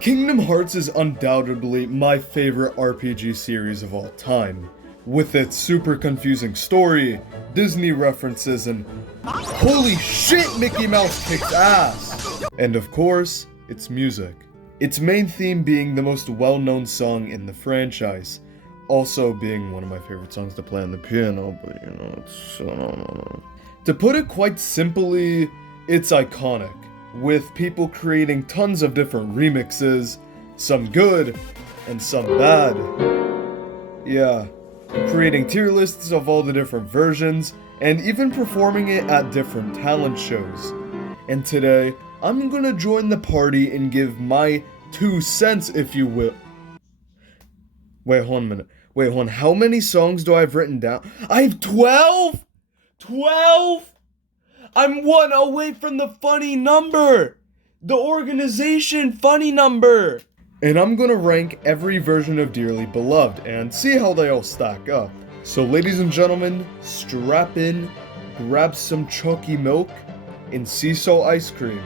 Kingdom Hearts is undoubtedly my favorite RPG series of all time, with its super confusing story, Disney references, and holy shit, Mickey Mouse kicks ass! And of course, its music. Its main theme being the most well-known song in the franchise, also being one of my favorite songs to play on the piano, but you know, it's... To put it quite simply, it's iconic, with people creating tons of different remixes, some good, and some bad. Yeah, creating tier lists of all the different versions, and even performing it at different talent shows. And today, I'm gonna join the party and give my 2 cents, if you will. Wait, hold on a minute. Wait, hold on. How many songs do I have written down? I have 12? 12? I'm 1 away from the funny number! The organization funny number! And I'm gonna rank every version of Dearly Beloved and see how they all stack up. So ladies and gentlemen, strap in, grab some chalky milk, and sea salt ice cream,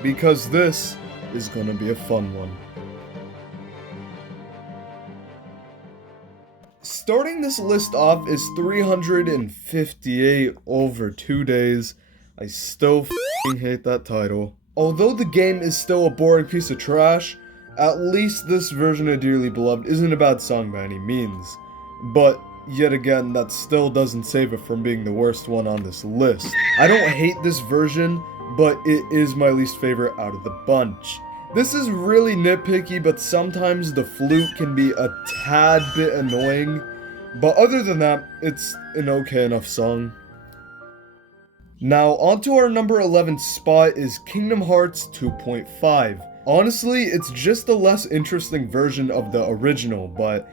because this is gonna be a fun one. Starting this list off is 358 over 2 days. I still f***ing hate that title. Although the game is still a boring piece of trash, at least this version of Dearly Beloved isn't a bad song by any means. But, yet again, that still doesn't save it from being the worst one on this list. I don't hate this version, but it is my least favorite out of the bunch. This is really nitpicky, but sometimes the flute can be a tad bit annoying. But other than that, it's an okay enough song. Now, onto our number 11 spot is Kingdom Hearts 2.5. Honestly, it's just a less interesting version of the original, but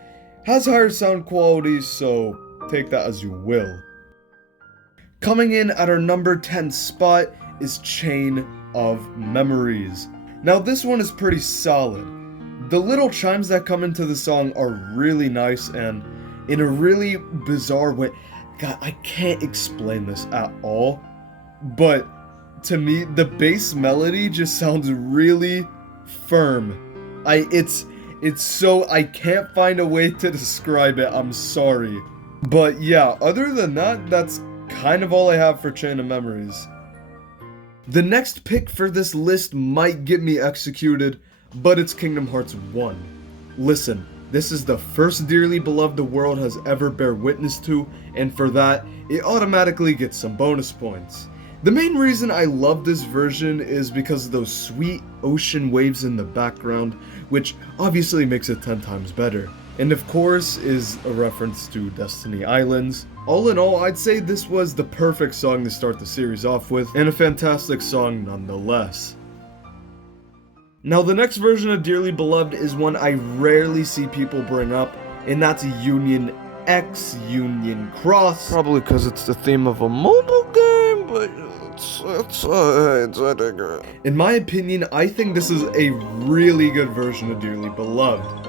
has higher sound quality, so take that as you will. Coming in at our number 10 spot is Chain of Memories. Now, this one is pretty solid. The little chimes that come into the song are really nice, and in a really bizarre way. God, I can't explain this at all. But to me, the bass melody just sounds really firm. It's so, I can't find a way to describe it, I'm sorry. But yeah, other than that, that's kind of all I have for Chain of Memories. The next pick for this list might get me executed, but it's Kingdom Hearts 1. Listen, this is the first Dearly Beloved the world has ever bear witness to, and for that, it automatically gets some bonus points. The main reason I love this version is because of those sweet ocean waves in the background, which obviously makes it 10 times better. And of course is a reference to Destiny Islands. All in all, I'd say this was the perfect song to start the series off with, and a fantastic song nonetheless. Now the next version of Dearly Beloved is one I rarely see people bring up, and that's Union X, Union Cross. Probably because it's the theme of a mobile game, but in my opinion, I think this is a really good version of Dearly Beloved.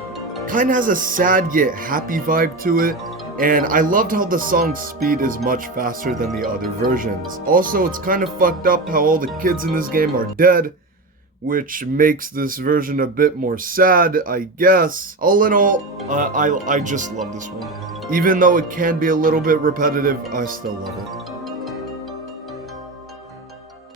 Kinda has a sad yet happy vibe to it, and I loved how the song's speed is much faster than the other versions. Also, it's kind of fucked up how all the kids in this game are dead, which makes this version a bit more sad, I guess. All in all, I just love this one. Even though it can be a little bit repetitive, I still love it.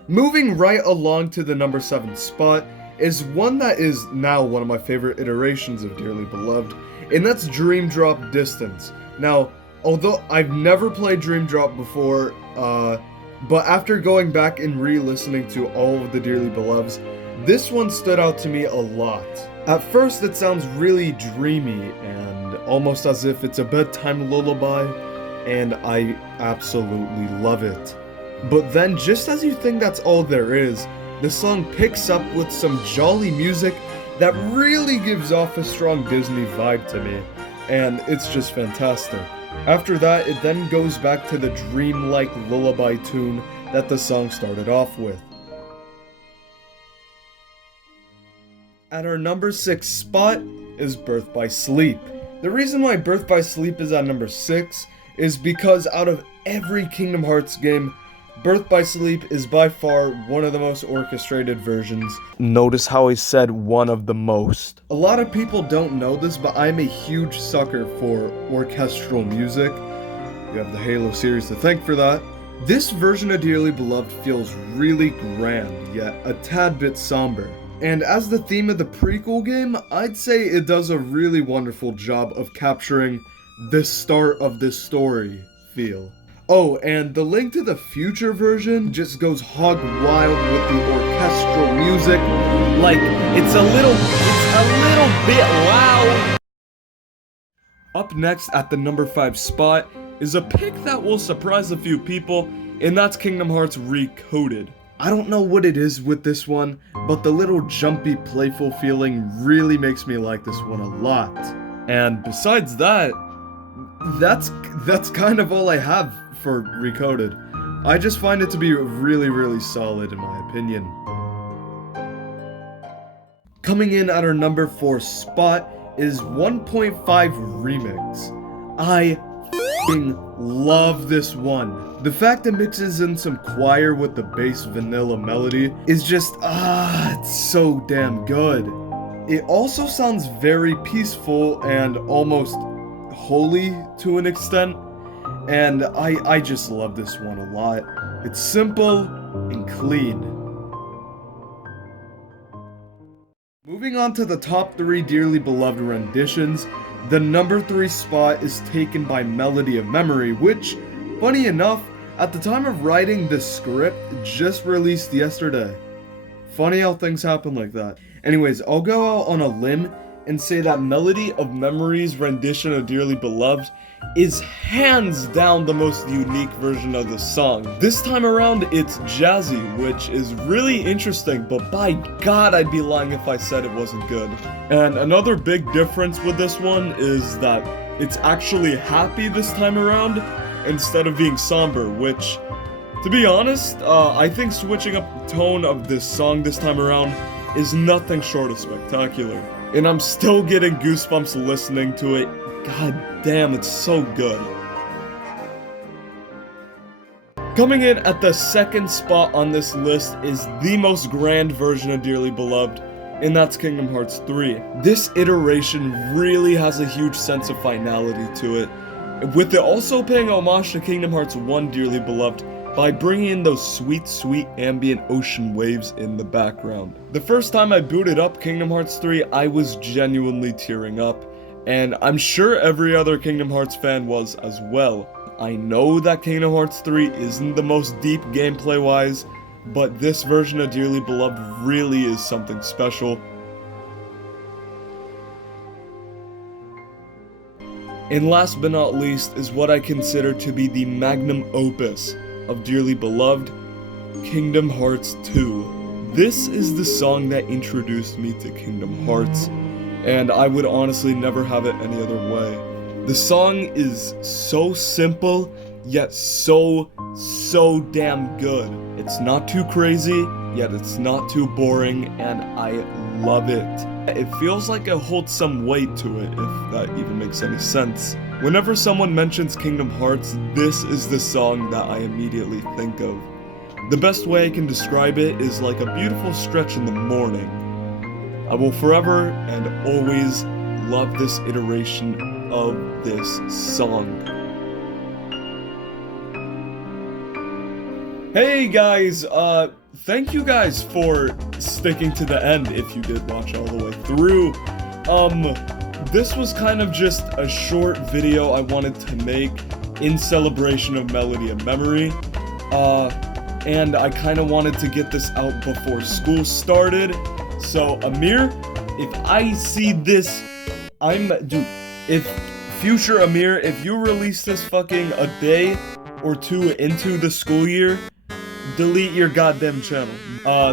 Moving right along to the number 7 spot is one that is now one of my favorite iterations of Dearly Beloved, and that's Dream Drop Distance. Now, although I've never played Dream Drop before, but after going back and re-listening to all of the Dearly Beloveds, this one stood out to me a lot. At first, it sounds really dreamy and almost as if it's a bedtime lullaby, and I absolutely love it. But then, just as you think that's all there is, the song picks up with some jolly music that really gives off a strong Disney vibe to me, and it's just fantastic. After that, it then goes back to the dreamlike lullaby tune that the song started off with. At our number 6 spot is Birth by Sleep. The reason why Birth by Sleep is at number 6 is because out of every Kingdom Hearts game, Birth by Sleep is by far one of the most orchestrated versions. Notice how I said one of the most. A lot of people don't know this, but I'm a huge sucker for orchestral music. You have the Halo series to thank for that. This version of Dearly Beloved feels really grand, yet a tad bit somber. And as the theme of the prequel game, I'd say it does a really wonderful job of capturing the start of this story feel. Oh, and the Link to the Future version just goes hog wild with the orchestral music. Like, it's a little bit loud. Up next at the number 5 spot is a pick that will surprise a few people, and that's Kingdom Hearts Recoded. I don't know what it is with this one, but the little jumpy, playful feeling really makes me like this one a lot. And besides that, that's kind of all I have for Recoded. I just find it to be really solid in my opinion. Coming in at our number 4 spot is 1.5 Remix. I f***ing love this one. The fact it mixes in some choir with the bass vanilla melody is just, it's so damn good. It also sounds very peaceful and almost holy to an extent, and I just love this one a lot. It's simple and clean. Moving on to the top 3 Dearly Beloved renditions, the number 3 spot is taken by Melody of Memory, which, funny enough, at the time of writing the script, just released yesterday. Funny how things happen like that. Anyways, I'll go out on a limb and say that Melody of Memory's rendition of Dearly Beloved is hands down the most unique version of the song. This time around, it's jazzy, which is really interesting, but by God, I'd be lying if I said it wasn't good. And another big difference with this one is that it's actually happy this time around, instead of being somber, which, to be honest, I think switching up the tone of this song this time around is nothing short of spectacular. And I'm still getting goosebumps listening to it. God damn, it's so good. Coming in at the second spot on this list is the most grand version of Dearly Beloved, and that's Kingdom Hearts 3. This iteration really has a huge sense of finality to it, with it also paying homage to Kingdom Hearts 1 Dearly Beloved by bringing in those sweet ambient ocean waves in the background. The first time I booted up Kingdom Hearts 3, I was genuinely tearing up, and I'm sure every other Kingdom Hearts fan was as well. I know that Kingdom Hearts 3 isn't the most deep gameplay-wise, but this version of Dearly Beloved really is something special. And last but not least is what I consider to be the magnum opus of Dearly Beloved, Kingdom Hearts 2. This is the song that introduced me to Kingdom Hearts, and I would honestly never have it any other way. The song is so simple, yet so damn good. It's not too crazy, yet it's not too boring, and I love it. It feels like it holds some weight to it, if that even makes any sense. Whenever someone mentions Kingdom Hearts, this is the song that I immediately think of. The best way I can describe it is like a beautiful stretch in the morning. I will forever and always love this iteration of this song. Hey guys, thank you guys for sticking to the end if you did watch all the way through. This was kind of just a short video I wanted to make in celebration of Melody of Memory. And I kind of wanted to get this out before school started. So, Amir, if I see this, if future Amir, if you release this fucking a day or two into the school year, delete your goddamn channel.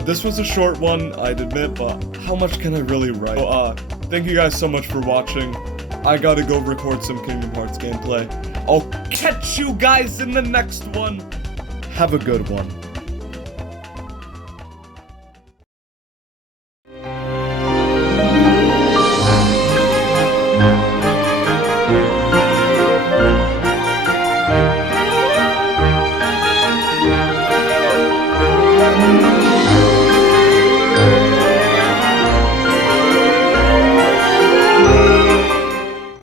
This was a short one, I'd admit, but how much can I really write? So, thank you guys so much for watching. I gotta go record some Kingdom Hearts gameplay. I'll catch you guys in the next one. Have a good one.